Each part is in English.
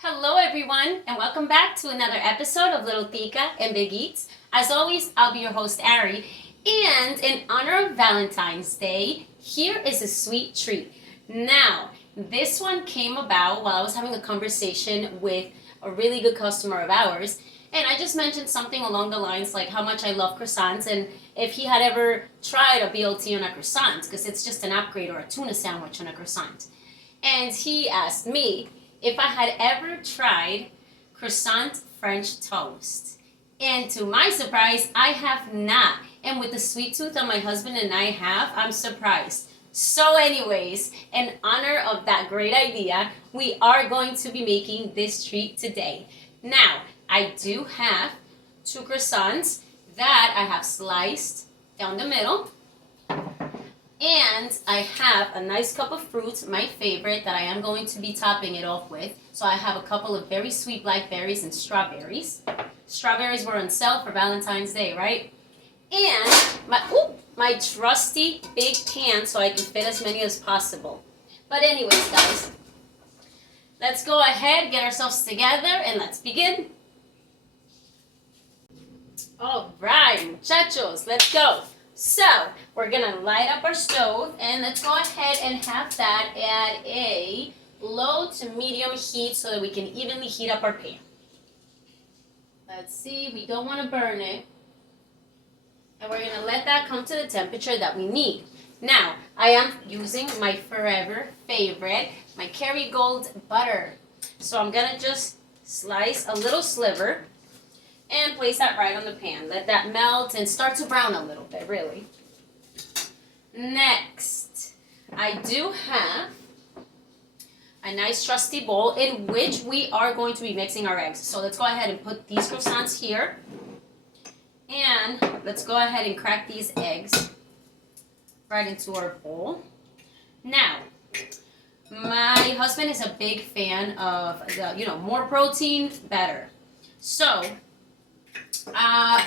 Hello everyone, and welcome back to another episode of Little Tica and Big Eats. As always, I'll be your host, Ari, and in honor of Valentine's Day, here is a sweet treat. Now, this one came about while I was having a conversation with a really good customer of ours, and I just mentioned something along the lines like how much I love croissants and if he had ever tried a BLT on a croissant, because it's just an upgrade, or a tuna sandwich on a croissant. And he asked me if I had ever tried croissant French toast. And to my surprise, I have not. And with the sweet tooth that my husband and I have, I'm surprised. So anyways, in honor of that great idea, we are going to be making this treat today. Now, I do have two croissants that I have sliced down the middle. And I have a nice cup of fruit, my favorite, that I am going to be topping it off with. So I have a couple of very sweet blackberries and strawberries. Strawberries were on sale for Valentine's Day, right? And my trusty big pan so I can fit as many as possible. But anyways, guys, let's go ahead, get ourselves together, and let's begin. All right, muchachos, let's go. So, we're going to light up our stove, and let's go ahead and have that at a low to medium heat so that we can evenly heat up our pan. Let's see, we don't want to burn it. And we're going to let that come to the temperature that we need. Now, I am using my forever favorite, my Kerrygold butter. So I'm going to just slice a little sliver and place that right on the pan. Let that melt and start to brown a little bit, really. Next, I do have a nice trusty bowl in which we are going to be mixing our eggs. So let's go ahead and put these croissants here. And let's go ahead and crack these eggs right into our bowl. Now, my husband is a big fan of the, more protein, better. So,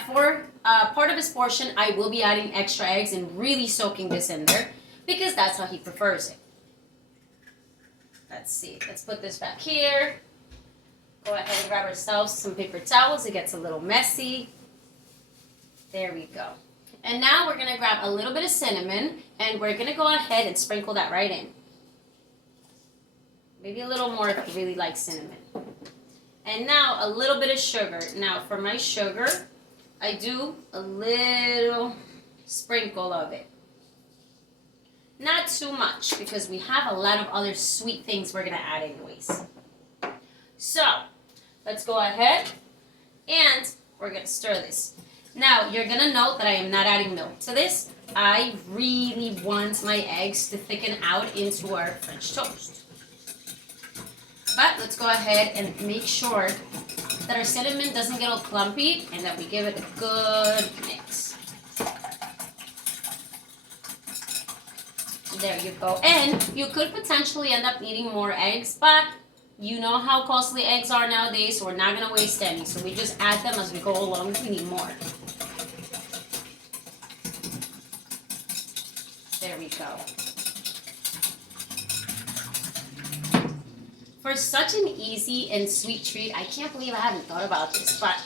for part of his portion, I will be adding extra eggs and really soaking this in there because that's how he prefers it. Let's see. Let's put this back here. Go ahead and grab ourselves some paper towels. It gets a little messy. There we go. And now we're going to grab a little bit of cinnamon and we're going to go ahead and sprinkle that right in. Maybe a little more if you really like cinnamon. And now a little bit of sugar. Now for my sugar, I do a little sprinkle of it. Not too much because we have a lot of other sweet things we're going to add anyways. So let's go ahead and we're going to stir this. Now you're going to note that I am not adding milk to this. I really want my eggs to thicken out into our French toast. But let's go ahead and make sure that our cinnamon doesn't get all clumpy and that we give it a good mix. There you go. And you could potentially end up needing more eggs, but you know how costly eggs are nowadays, so we're not going to waste any. So we just add them as we go along if we need more. There we go. For such an easy and sweet treat, I can't believe I haven't thought about this, but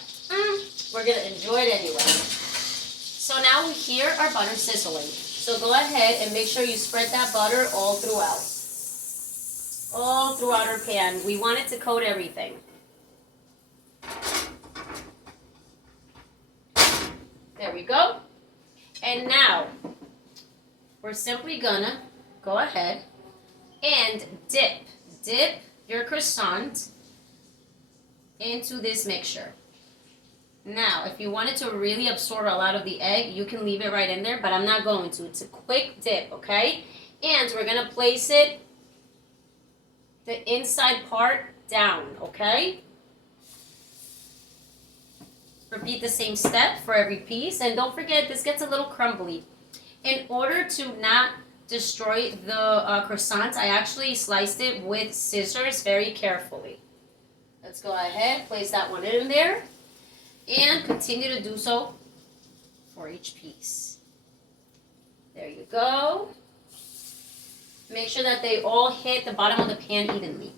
we're going to enjoy it anyway. So now we hear our butter sizzling. So go ahead and make sure you spread that butter all throughout. All throughout our pan. We want it to coat everything. There we go. And now, we're simply going to go ahead and dip your croissant into this mixture. Now, if you wanted to really absorb a lot of the egg, you can leave it right in there, but I'm not going to. It's a quick dip, okay? And we're going to place it, the inside part down, okay? Repeat the same step for every piece. And don't forget, this gets a little crumbly. In order to not destroy the croissant, I actually sliced it with scissors very carefully. Let's go ahead, place that one in there, and continue to do so for each piece. There you go. Make sure that they all hit the bottom of the pan evenly.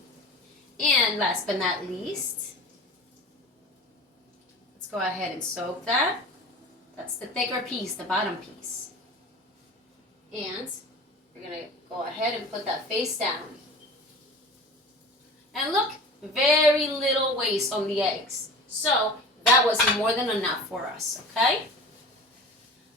And last but not least, let's go ahead and soak that. That's the thicker piece, the bottom piece. And we're going to go ahead and put that face down. And look, very little waste on the eggs. So that was more than enough for us, okay?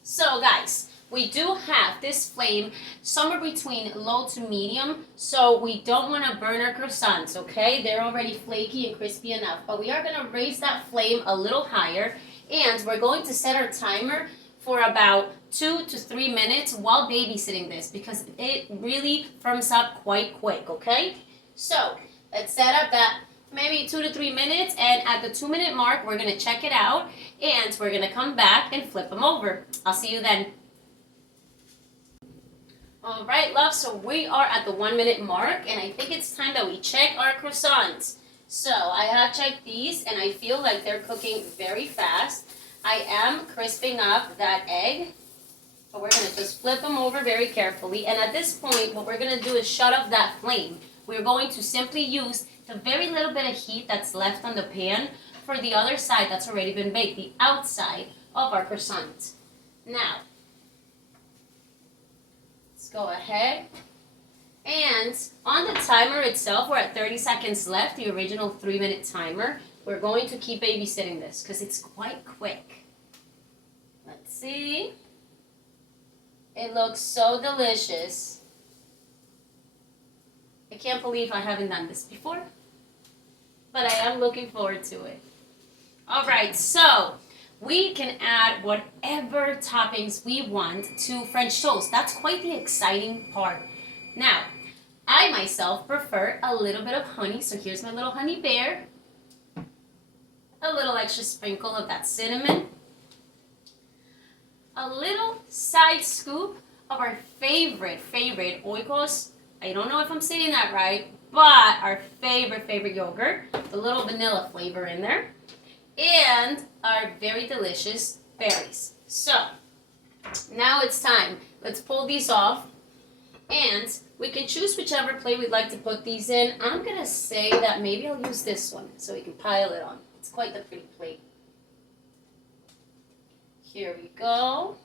So guys, we do have this flame somewhere between low to medium, so we don't want to burn our croissants, okay? They're already flaky and crispy enough, but we are going to raise that flame a little higher, and we're going to set our timer for about 2 to 3 minutes while babysitting this, because it really firms up quite quick, okay? So let's set up that maybe 2 to 3 minutes, and at the 2-minute mark, we're going to check it out, and we're going to come back and flip them over. I'll see you then. All right, love, so we are at the 1-minute mark, and I think it's time that we check our croissants. So I have checked these, and I feel like they're cooking very fast. I am crisping up that egg, but we're going to just flip them over very carefully, and at this point, what we're going to do is shut off that flame. We're going to simply use the very little bit of heat that's left on the pan for the other side that's already been baked, the outside of our croissant. Now, let's go ahead, and on the timer itself, we're at 30 seconds left, the original 3-minute timer. We're going to keep babysitting this because it's quite quick. Let's see. It looks so delicious. I can't believe I haven't done this before, but I am looking forward to it. All right, so we can add whatever toppings we want to French toast. That's quite the exciting part. Now, I myself prefer a little bit of honey, so here's my little honey bear. A little extra sprinkle of that cinnamon. A little side scoop of our favorite Oikos. I don't know if I'm saying that right, but our favorite yogurt. The little vanilla flavor in there. And our very delicious berries. So, now it's time. Let's pull these off. And we can choose whichever plate we'd like to put these in. I'm going to say that maybe I'll use this one so we can pile it on. It's quite the pretty plate. Here we go.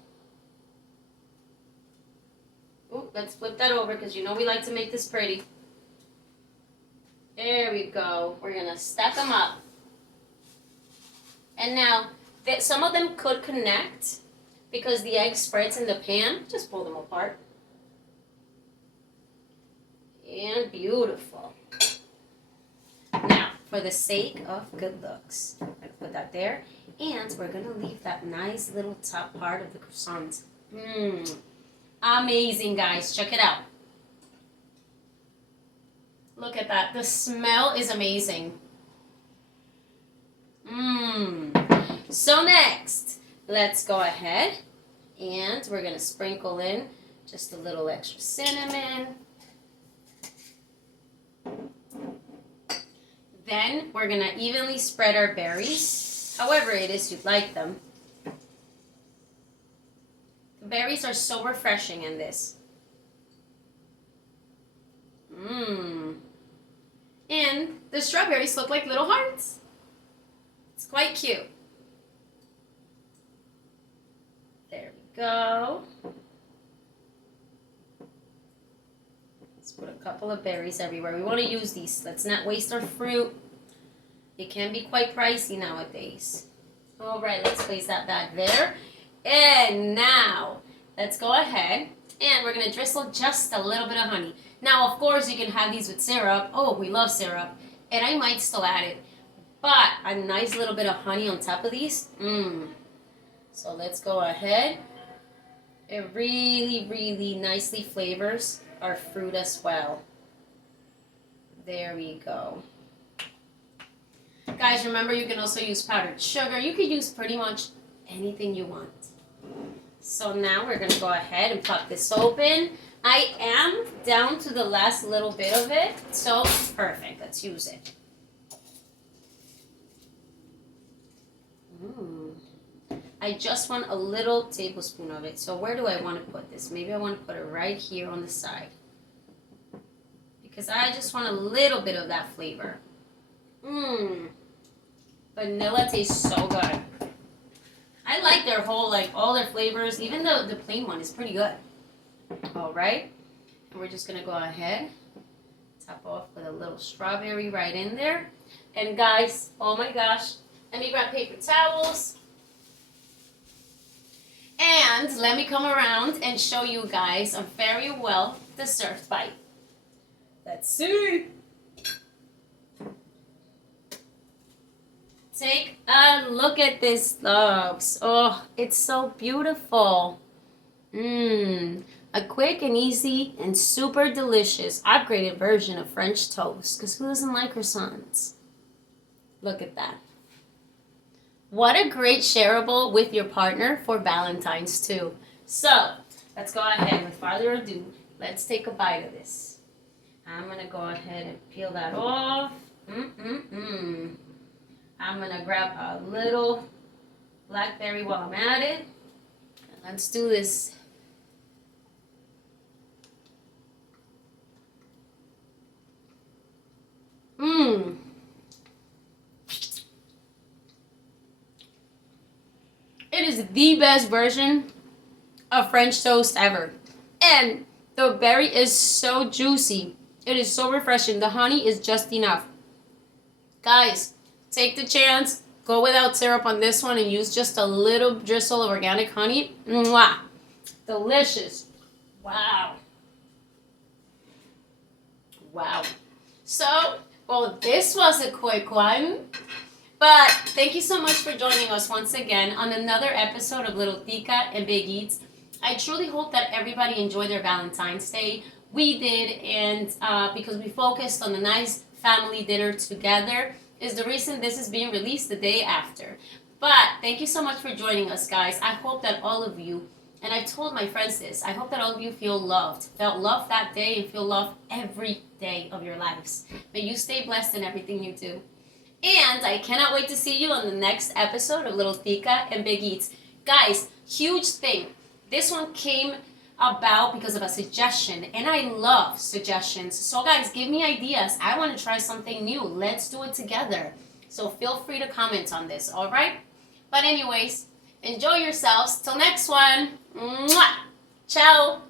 Ooh, let's flip that over because you know we like to make this pretty. There we go. We're going to stack them up. And now, some of them could connect because the egg spreads in the pan. Just pull them apart. And beautiful. Now, for the sake of good looks, I'm going to put that there. And we're going to leave that nice little top part of the croissant. Amazing, guys. Check it out. Look at that. The smell is amazing. So next, let's go ahead and we're going to sprinkle in just a little extra cinnamon. Then we're going to evenly spread our berries, however it is you'd like them. The berries are so refreshing in this. And the strawberries look like little hearts. It's quite cute. There we go. Let's put a couple of berries everywhere. We want to use these. Let's not waste our fruit. It can be quite pricey nowadays. All right, let's place that back there. And now, let's go ahead and we're going to drizzle just a little bit of honey. Now, of course, you can have these with syrup. Oh, we love syrup. And I might still add it. But a nice little bit of honey on top of these. So let's go ahead. It really nicely flavors our fruit as well. There we go. Guys, remember you can also use powdered sugar. You can use pretty much anything you want. So now we're going to go ahead and pop this open. I am down to the last little bit of it. So perfect. Let's use it. I just want a little tablespoon of it. So where do I want to put this? Maybe I want to put it right here on the side. because I just want a little bit of that flavor. Mmm. Vanilla tastes so good. I like their whole, like, all their flavors. Even though the plain one is pretty good. All right. And we're just going to go ahead, top off with a little strawberry right in there. And guys, oh my gosh, let me grab paper towels. And let me come around and show you guys a very well deserved bite. Let's see. Take a look at this, loves. Oh, it's so beautiful. A quick and easy and super delicious upgraded version of French toast. Because who doesn't like croissants? Look at that. What a great shareable with your partner for Valentine's too. So, let's go ahead. With further ado, let's take a bite of this. I'm going to go ahead and peel that off. I'm going to grab a little blackberry while I'm at it. And let's do this. It is the best version of French toast ever. And the berry is so juicy. It is so refreshing. The honey is just enough. Guys, take the chance. Go without syrup on this one and use just a little drizzle of organic honey. Mwah! Delicious. Wow. Wow. So, well, this was a quick one. But thank you so much for joining us once again on another episode of Little Tica and Big Eats. I truly hope that everybody enjoyed their Valentine's Day. We did, and because we focused on a nice family dinner together is the reason this is being released the day after. But thank you so much for joining us, guys. I hope that all of you, and I've told my friends this, I hope that all of you feel loved, felt loved that day, and feel loved every day of your lives. May you stay blessed in everything you do. And I cannot wait to see you on the next episode of Little Tica and Big Eats. Guys, huge thing. This one came about because of a suggestion, and I love suggestions. So guys, give me ideas. I want to try something new. Let's do it together. So feel free to comment on this, all right? But anyways, enjoy yourselves. Till next one. Mwah! Ciao.